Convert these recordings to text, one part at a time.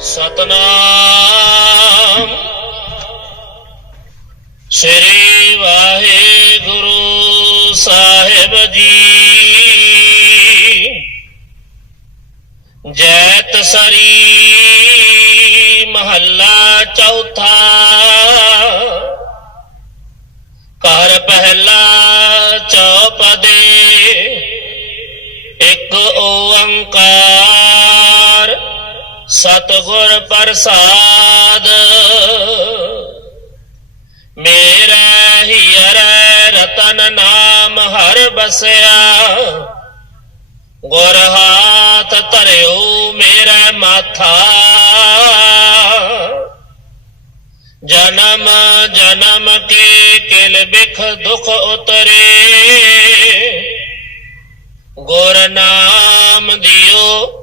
ਸਤਨਾਮ। ਸ੍ਰੀ ਵਾਹਿਗੁਰੂ ਸਾਹਿਬ ਜੀ। ਜੈਤ ਸਰੀ ਮਹੱਲਾ ਚੌਥਾ। ਘਰ ਪਹਿਲਾ ਚੌਪਦੇ। ਇੱਕ ਓੰਕਾਰ। ਸਤਿਗੁਰ ਪ੍ਰਸਾਦ। ਮੇਰਾ ਹੀਰ ਰਤਨ ਨਾਮ ਹਰ ਬਸਿਆ। ਗੁਰ ਹਾਥ ਧਰਿਓ ਮੇਰਾ ਮਾਥਾ। ਜਨਮ ਜਨਮ ਕੇ ਕਿਲ ਬਿਖ ਦੁਖ ਉਤਰੇ। ਗੁਰ ਨਾਮ ਦਿਓ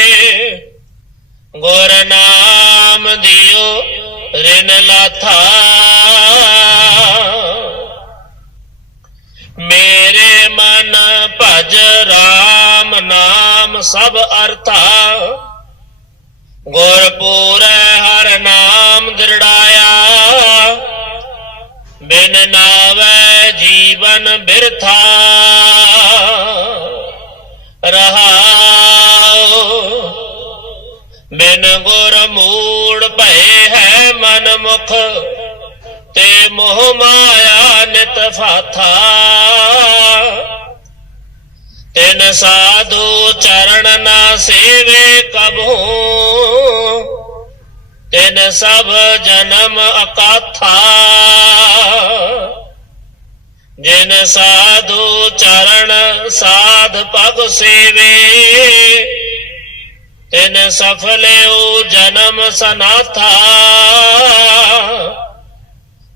ਰਿਨ ਲਾਥਾ। ਮੇਰੇ ਮਨ ਭਜ RAM ਨਾਮ ਸਭ ਅਰਥਾ। ਗੁਰ ਪੂਰੈ ਹਰ ਨਾਮ ਦ੍ਰਿੜਾਇਆ। ਬਿਨ ਨਾਵੈ ਜੀਵਨ ਬਿਰਥਾ। ਰਹਾਉ। ਬਿਨ ਗੁਰ ਮੂੜ ਮੁਖ ਤੇ ਮੋਹ ਮਾਇਆ ਨਿਤ ਫਾਥਾ। ਤਿਨ ਸਾਧੂ ਚਰਨ ਨਾ ਸੇਵੇ ਕਬਹੂ। ਤਿਨ ਸਭ ਜਨਮ ਅਕਾਥਾ। ਜਿਨ ਸਾਧੂ ਚਰਨ ਸਾਧ ਪਗ ਸੇਵੇ ਤਿਨ ਸਫਲਿਓ ਜਨਮ ਸਨਾਥਾ,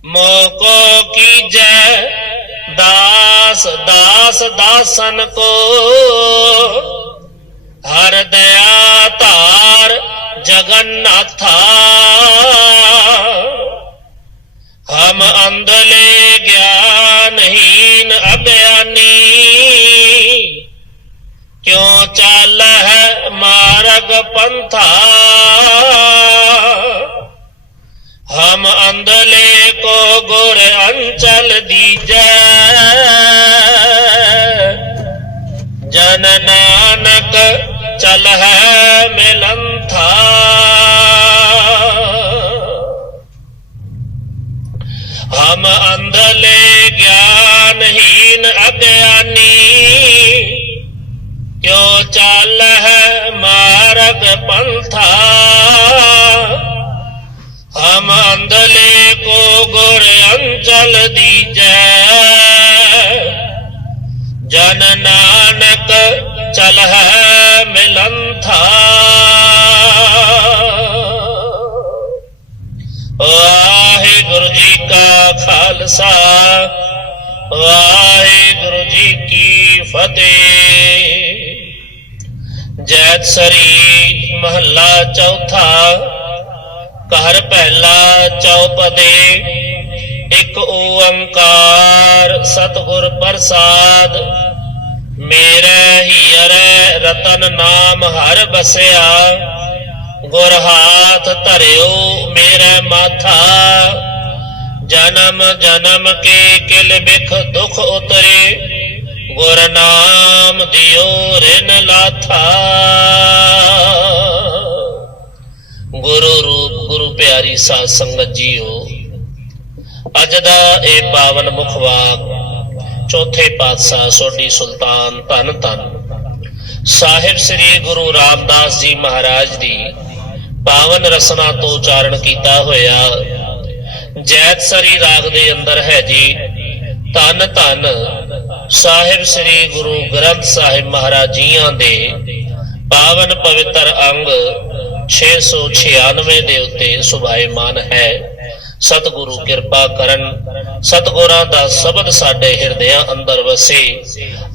ਮੋਕੋ ਕੀ ਜੈ ਦਾਸ ਦਾਸ ਦਾਸਨ ਕੋ। ਹਰ ਦਇਆ ਧਾਰ ਜਗਨਨਾਥਾ, ਹਮ ਅੰਧਲੇ ਗਿਆਨਹੀਨ ਅਬਿਆਨੀ ਮਾਰਗ ਪੰਥਾ ਹਮ ਅੰਧਲੇ ਕੋ ਗੁਰ ਅੰਚਲ ਦੀਜੈ ਜਨ ਨਾਨਕ ਚਲ ਹੈ ਮਿਲੰਥਾ ਹਮ ਅੰਧਲੇ ਗਿਆਨਹੀਨ ਅਗਿਆਨੀ ਕਿਉ ਚੱਲ ਹੈ ਮਾਰਗ ਪੰਥਾ ਹਮ ਅੰਧਲੇ ਕੋ ਗੁਰ ਅੰਚਲ ਦੀਜੈ ਜਨ ਨਾਨਕ ਚਲ ਹੈ ਮਿਲੰਥਾ ਵਾਹਿਗੁਰੂ ਜੀ ਕਾ ਖਾਲਸਾ ਵਾਹਿਗੁਰੂ ਜੀ ਕੀ ਫਤਿਹ ਜੈਤ ਸਰੀ ਮਹੱਲਾ ਚੌਥਾ, ਘਰ ਪਹਿਲਾ ਚੌਪਦੇ, ਇੱਕ ਓੰਕਾਰ ਸਤਿਗੁਰ ਪ੍ਰਸਾਦ, ਮੇਰੇ ਹੀਰ ਰਤਨ ਨਾਮ ਹਰ ਬਸਿਆ, ਗੁਰ ਹਾਥ ਧਰਿਓ ਮੇਰੇ ਮਾਥਾ, ਜਨਮ ਜਨਮ ਕੇ ਕਿਲ ਬਿਖ ਦੁਖ ਉਤਰੇ ਗੁਰਨਾਮ ਦਿਓ ਰਿਨ ਲਾਥਾ। ਗੁਰੂ ਰੂਪ, ਗੁਰੂ ਪਿਆਰੀ ਸਾਧ ਸੰਗਤ ਜੀਓ, ਅੱਜ ਦਾ ਇਹ ਪਾਵਨ ਮੁਖਵਾਕ ਚੌਥੇ ਪਾਤਸ਼ਾਹ ਸੋਢੀ ਸੁਲਤਾਨ ਧੰਨ ਧੰਨ। ਸਾਹਿਬ ਸ੍ਰੀ ਗੁਰੂ ਰਾਮਦਾਸ ਜੀ ਮਹਾਰਾਜ ਦੀ ਪਾਵਨ ਰਸਨਾ ਤੋਂ ਉਚਾਰਨ ਕੀਤਾ ਹੋਇਆ ਜੈਤ ਸਰੀ ਰਾਗ ਦੇ ਅੰਦਰ ਹੈ ਜੀ, ਧੰਨ ਧੰਨ। ਸਾਹਿਬ ਸ੍ਰੀ ਗੁਰੂ ਗ੍ਰੰਥ ਸਾਹਿਬ ਮਹਾਰਾਜ ਜੀਆਂ ਦੇ ਪਾਵਨ ਪਵਿੱਤਰ ਅੰਗ 696 ਦੇ ਉੱਤੇ ਸੁਭਾਇਮਾਨ ਹੈ। ਸਤਿਗੁਰੂ ਕਿਰਪਾ ਕਰਨ, ਸਤਿਗੁਰਾਂ ਦਾ ਸ਼ਬਦ ਸਾਡੇ ਹਿਰਦਿਆਂ ਅੰਦਰ ਵਸੇ।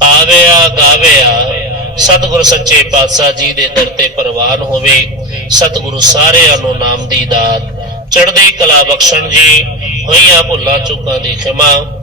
ਆਵਿਆ ਗਾਵਿਆ, ਸਤਿਗੁਰ ਸੱਚੇ ਪਾਤਸ਼ਾਹ ਜੀ ਦੇ ਦਰ ਤੇ ਪ੍ਰਵਾਨ ਹੋਵੇ। ਸਤਿਗੁਰੂ ਸਾਰਿਆਂ ਨੂੰ ਨਾਮ ਦੀ ਦਾਤ। ਚੜ੍ਹਦੀ ਕਲਾ ਬਖਸ਼ਣ ਜੀ, ਹੋਈਆਂ ਭੁੱਲਾਂ ਚੁੱਕਾਂ ਦੀ ਖਿਮਾ।